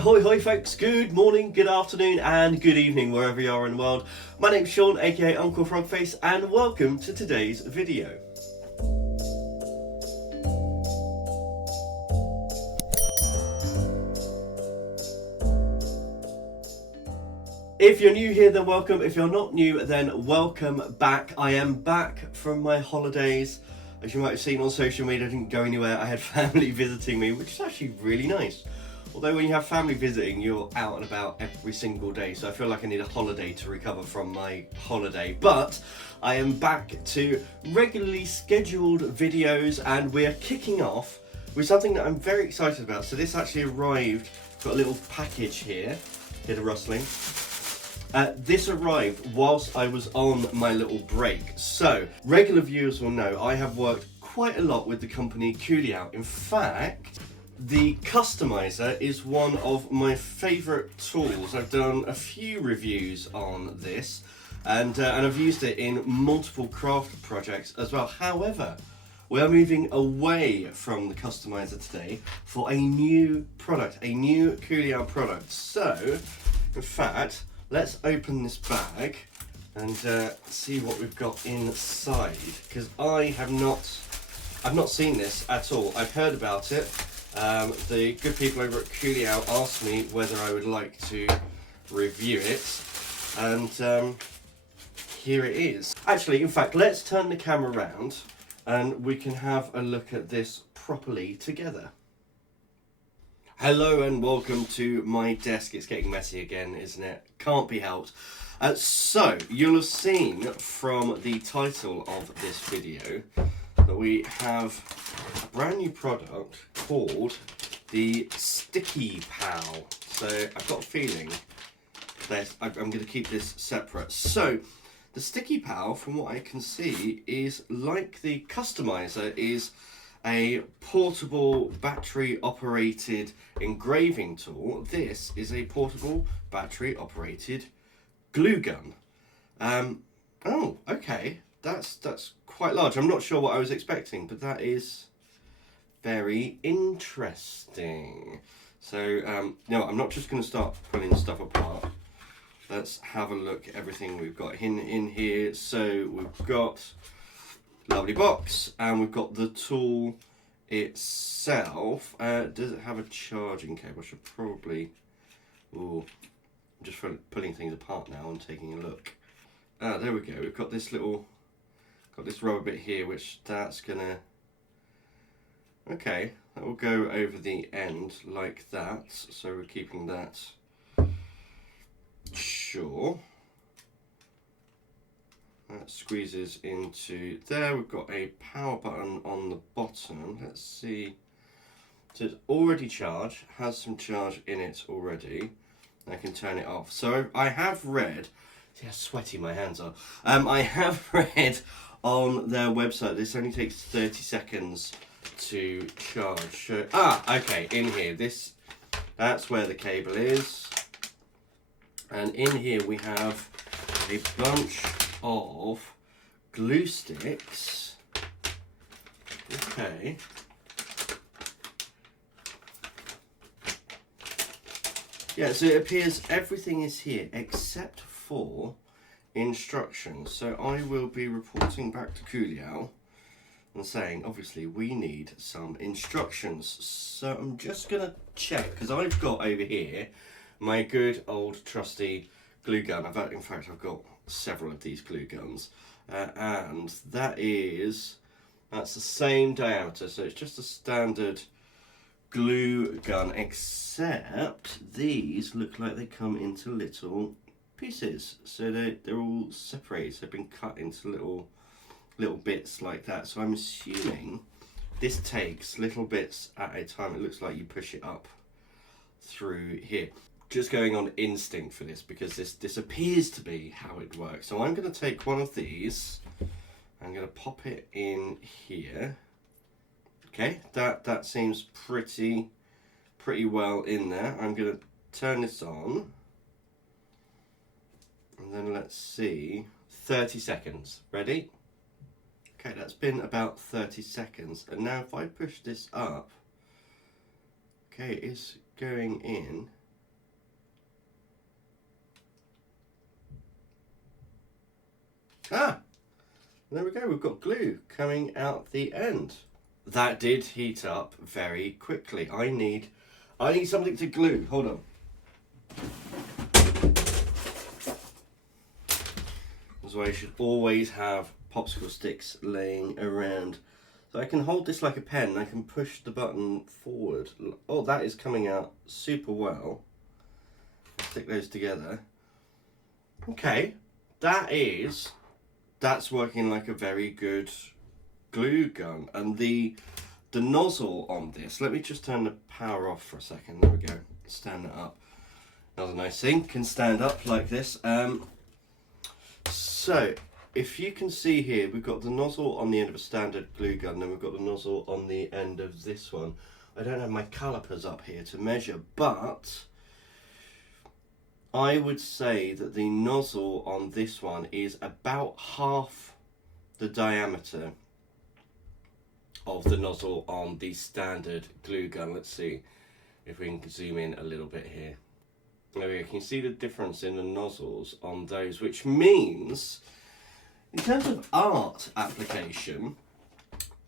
Hoi hoi folks, good morning, good afternoon and good evening wherever you are in the world. My name's Sean, aka Uncle Frogface, and welcome to today's video. If you're new here, then welcome. If you're not new, then welcome back. I am back from my holidays. As you might have seen on social media, I didn't go anywhere. I had family visiting me, which is actually really nice. Although when you have family visiting, you're out and about every single day, so I feel like I need a holiday to recover from my holiday. But I am back to regularly scheduled videos, and we're kicking off with something that I'm very excited about. So this actually arrived, got a little package here, hear the rustling. This arrived whilst I was on my little break. So regular viewers will know I have worked quite a lot with the company Culiau. In fact, the customizer is one of my favourite tools. I've done a few reviews on this and I've used it in multiple craft projects as well. However, we are moving away from the customizer today for a new product, a new Culiau product. So, in fact, let's open this bag and see what we've got inside, because I've not seen this at all. I've heard about it. The good people over at Culiau asked me whether I would like to review it, and here it is. Actually, in fact, let's turn the camera around and we can have a look at this properly together. Hello and welcome to my desk. It's getting messy again, isn't it? Can't be helped. So, you'll have seen from the title of this video that we have a brand new product called the Sticky Pal. So I've got a feeling that I'm going to keep this separate. So the Sticky Pal, from what I can see, is like the customizer, is a portable battery operated engraving tool. This is a portable battery operated glue gun. Oh, okay. That's quite large. I'm not sure what I was expecting, but that is very interesting. So, I'm not just going to start pulling stuff apart. Let's have a look at everything we've got in here. So we've got a lovely box, and we've got the tool itself. Does it have a charging cable? I should probably... Ooh, I'm just pulling things apart now and taking a look. There we go. We've got this little... Got this rubber bit here, which that's gonna... Okay, that will go over the end like that. So we're keeping that. Sure. That squeezes into there. We've got a power button on the bottom. Let's see. So it's already charged, has some charge in it already. I can turn it off. So I have read, see how sweaty my hands are. I have read on their website this only takes 30 seconds to charge. So, okay, in here, that's where the cable is. And in here we have a bunch of glue sticks. Okay. Yeah, so it appears everything is here except for instructions. So I will be reporting back to Culiau and saying, obviously, we need some instructions. So I'm just going to check, because I've got over here my good old trusty glue gun. In fact, I've got several of these glue guns. And that's the same diameter. So it's just a standard glue gun, except these look like they come into little pieces. So they're all separated. So they've been cut into little bits like that. So I'm assuming this takes little bits at a time. It looks like you push it up through here. Just going on instinct for this, because this appears to be how it works. So I'm going to take one of these. I'm going to pop it in here. Okay, that seems pretty well in there. I'm going to turn this on. And then let's see. 30 seconds. Ready? Okay, that's been about 30 seconds. And now if I push this up, okay, it's going in. Ah, there we go, we've got glue coming out the end. That did heat up very quickly. I need something to glue. Hold on. That's why you should always have popsicle sticks laying around. So I can hold this like a pen and I can push the button forward. Oh, that is coming out super well. Stick those together. Okay, that's working like a very good glue gun. And the nozzle on this, let me just turn the power off for a second. There we go. Stand it up. Another nice thing, can stand up like this. So if you can see here, we've got the nozzle on the end of a standard glue gun, then we've got the nozzle on the end of this one. I don't have my calipers up here to measure, but I would say that the nozzle on this one is about half the diameter of the nozzle on the standard glue gun. Let's see if we can zoom in a little bit here. There we go. Can you see the difference in the nozzles on those, which means in terms of art application,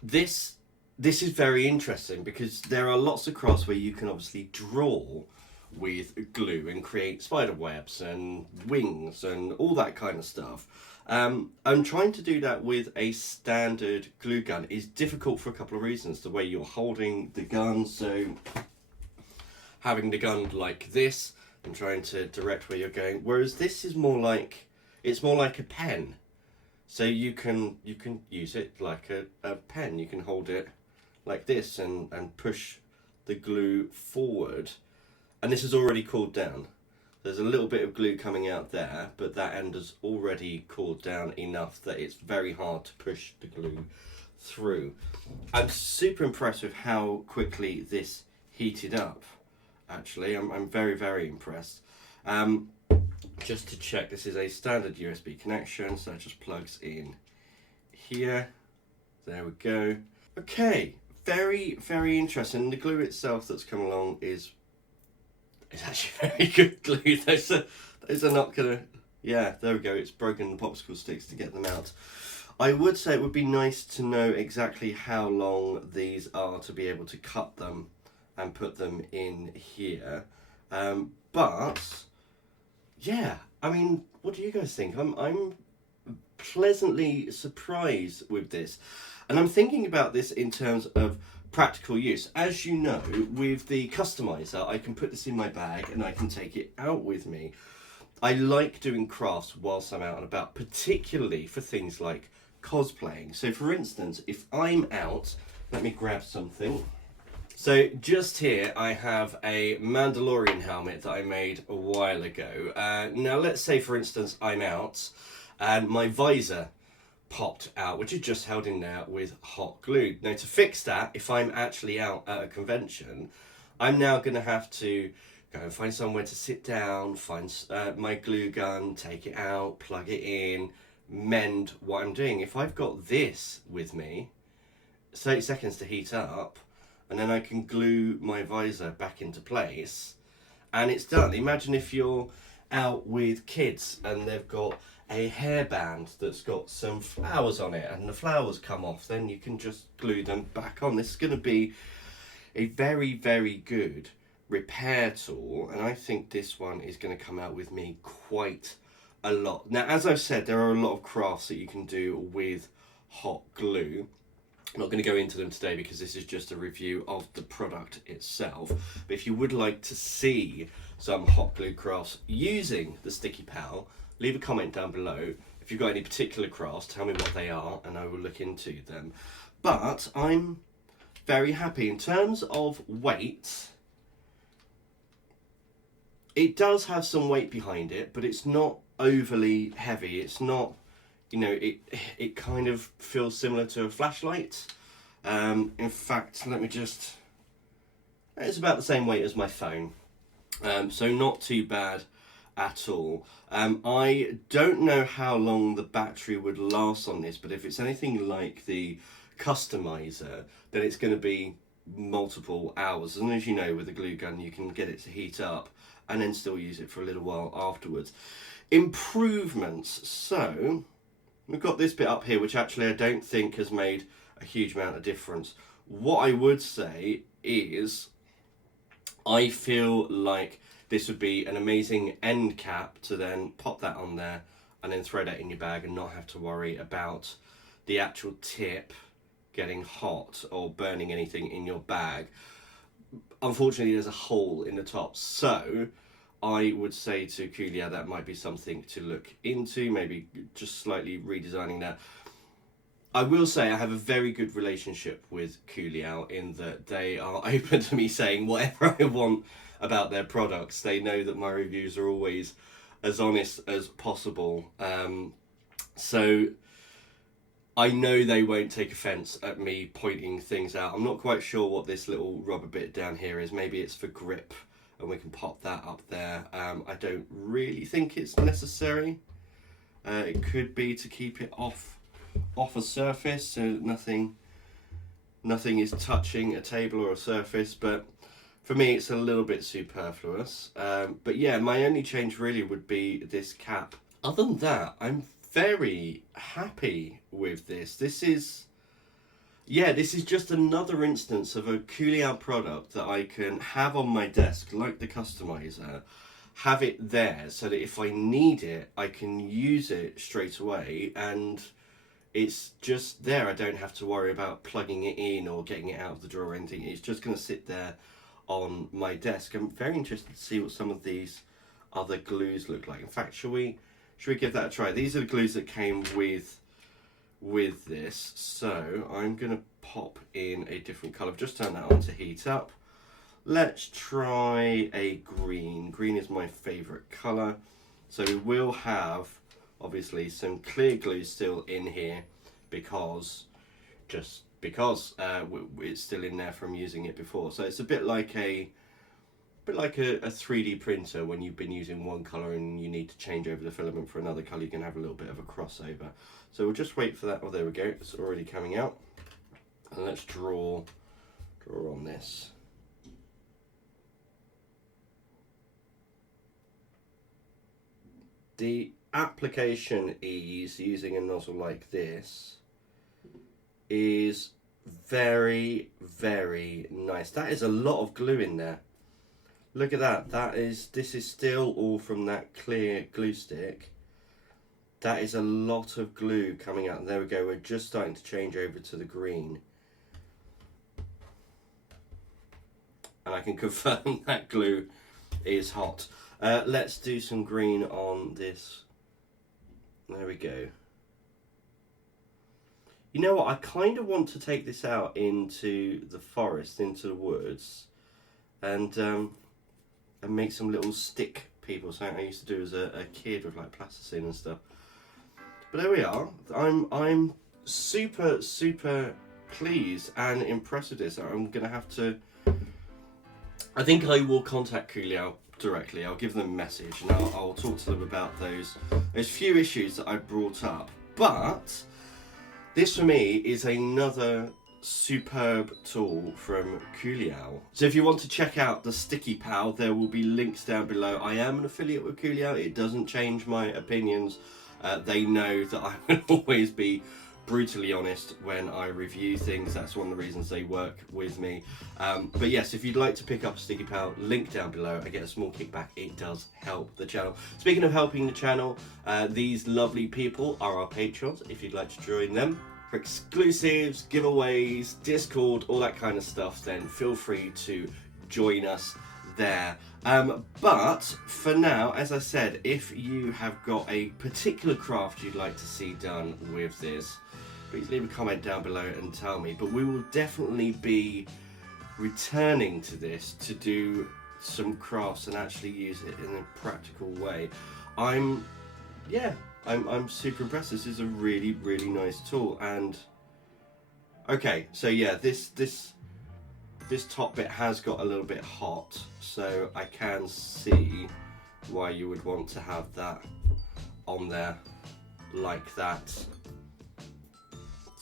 this is very interesting because there are lots of crafts where you can obviously draw with glue and create spider webs and wings and all that kind of stuff. And trying to do that with a standard glue gun is difficult for a couple of reasons. The way you're holding the gun, so having the gun like this and trying to direct where you're going, whereas this is more like, it's more like a pen. So you can use it like a pen. You can hold it like this and push the glue forward. And this is already cooled down. There's a little bit of glue coming out there, but that end has already cooled down enough that it's very hard to push the glue through. I'm super impressed with how quickly this heated up, actually. I'm very, very impressed. Just to check, this is a standard USB connection, so it just plugs in here. There we go. Okay, very, very interesting. The glue itself that's come along is actually very good glue. Those are not gonna, yeah, there we go. It's broken the popsicle sticks to get them out. I would say it would be nice to know exactly how long these are to be able to cut them and put them in here. But yeah, I mean, what do you guys think? I'm pleasantly surprised with this, and I'm thinking about this in terms of practical use. As you know, with the customizer, I can put this in my bag and I can take it out with me. I like doing crafts whilst I'm out and about, particularly for things like cosplaying. So for instance, if I'm out, let me grab something. So just here I have a Mandalorian helmet that I made a while ago. Now let's say for instance I'm out and my visor popped out, which is just held in there with hot glue. Now to fix that, if I'm actually out at a convention, I'm now going to have to go and find somewhere to sit down, find my glue gun, take it out, plug it in, mend what I'm doing. If I've got this with me, 30 seconds to heat up, and then I can glue my visor back into place, and it's done. Imagine if you're out with kids and they've got a hairband that's got some flowers on it and the flowers come off, then you can just glue them back on. This is going to be a very, very good repair tool, and I think this one is going to come out with me quite a lot. Now, as I've said, there are a lot of crafts that you can do with hot glue. I'm not going to go into them today because this is just a review of the product itself. But if you would like to see some hot glue crafts using the Sticky Pal, leave a comment down below. If you've got any particular crafts, tell me what they are and I will look into them. But I'm very happy. In terms of weight, it does have some weight behind it, but it's not overly heavy. It's not, you know, it kind of feels similar to a flashlight. In fact, let me just, it's about the same weight as my phone. So not too bad at all. I don't know how long the battery would last on this, but if it's anything like the customizer, then it's going to be multiple hours. And as you know, with a glue gun, you can get it to heat up and then still use it for a little while afterwards. Improvements. So We've got this bit up here, which actually I don't think has made a huge amount of difference. What I would say is, I feel like this would be an amazing end cap to then pop that on there and then throw that in your bag and not have to worry about the actual tip getting hot or burning anything in your bag. Unfortunately, there's a hole in the top, so I would say to Culiau that might be something to look into, maybe just slightly redesigning that. I will say I have a very good relationship with Culiau in that they are open to me saying whatever I want about their products. They know that my reviews are always as honest as possible. So I know they won't take offence at me pointing things out. I'm not quite sure what this little rubber bit down here is. Maybe it's for grip and we can pop that up there. I don't really think it's necessary. It could be to keep it off a surface so nothing is touching a table or a surface, but for me it's a little bit superfluous. But yeah, my only change really would be this cap. Other than that, I'm very happy with this. This is just another instance of a Culiau product that I can have on my desk, like the customizer, have it there so that if I need it, I can use it straight away, and it's just there. I don't have to worry about plugging it in or getting it out of the drawer or anything. It's just going to sit there on my desk. I'm very interested to see what some of these other glues look like. In fact, should we give that a try? These are the glues that came with this. So I'm going to pop in a different colour. I've just turned that on to heat up. Let's try a green. Green is my favourite colour. So we will have obviously some clear glue still in here because it's still in there from using it before. So it's a bit like a 3D printer. When you've been using one colour and you need to change over the filament for another colour, you can have a little bit of a crossover. So we'll just wait for that. Oh, there we go, it's already coming out. And let's draw on this. The application ease using a nozzle like this is very, very nice. That is a lot of glue in there. Look at that. This is still all from that clear glue stick. That is a lot of glue coming out. And there we go. We're just starting to change over to the green. And I can confirm that glue is hot. Let's do some green on this. There we go. You know what? I kind of want to take this out into the forest, into the woods, and make some little stick people, something I used to do as a kid with like plasticine and stuff. But there we are. I'm super pleased and impressed with this. I'm gonna have to. I think I will contact Culiau directly. I'll give them a message and I'll talk to them about those few issues that I brought up. But this for me is another superb tool from Culiau. So if you want to check out the Sticky Pal, there will be links down below. I am an affiliate with Culiau. It doesn't change my opinions. They know that I will always be brutally honest when I review things. That's one of the reasons they work with me. But yes, if you'd like to pick up a Sticky Pal, link down below. I get a small kickback. It does help the channel. Speaking of helping the channel, these lovely people are our patrons. If you'd like to join them for exclusives, giveaways, Discord, all that kind of stuff, then feel free to join us there. But for now, as I said, if you have got a particular craft you'd like to see done with this, please leave a comment down below and tell me. But we will definitely be returning to this to do some crafts and actually use it in a practical way. I'm super impressed. This is a really nice tool. And okay, so yeah, this top bit has got a little bit hot, so I can see why you would want to have that on there like that.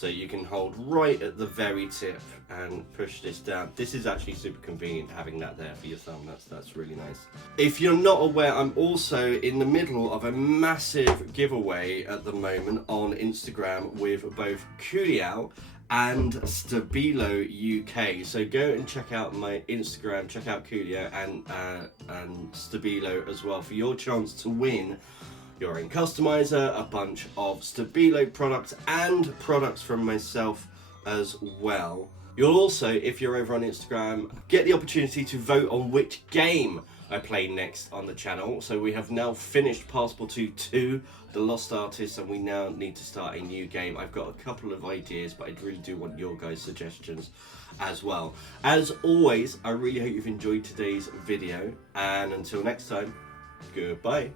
So you can hold right at the very tip and push this down. This is actually super convenient having that there for your thumb. That's really nice. If you're not aware, I'm also in the middle of a massive giveaway at the moment on Instagram with both Culiau and Stabilo UK. So go and check out my Instagram, check out Culiau and Stabilo as well for your chance to win your own customizer, a bunch of Stabilo products and products from myself as well. You'll also, if you're over on Instagram, get the opportunity to vote on which game I play next on the channel. So we have now finished Passepartout 2, The Lost Artist, and we now need to start a new game. I've got a couple of ideas, but I really do want your guys' suggestions as well. As always, I really hope you've enjoyed today's video, and until next time, goodbye.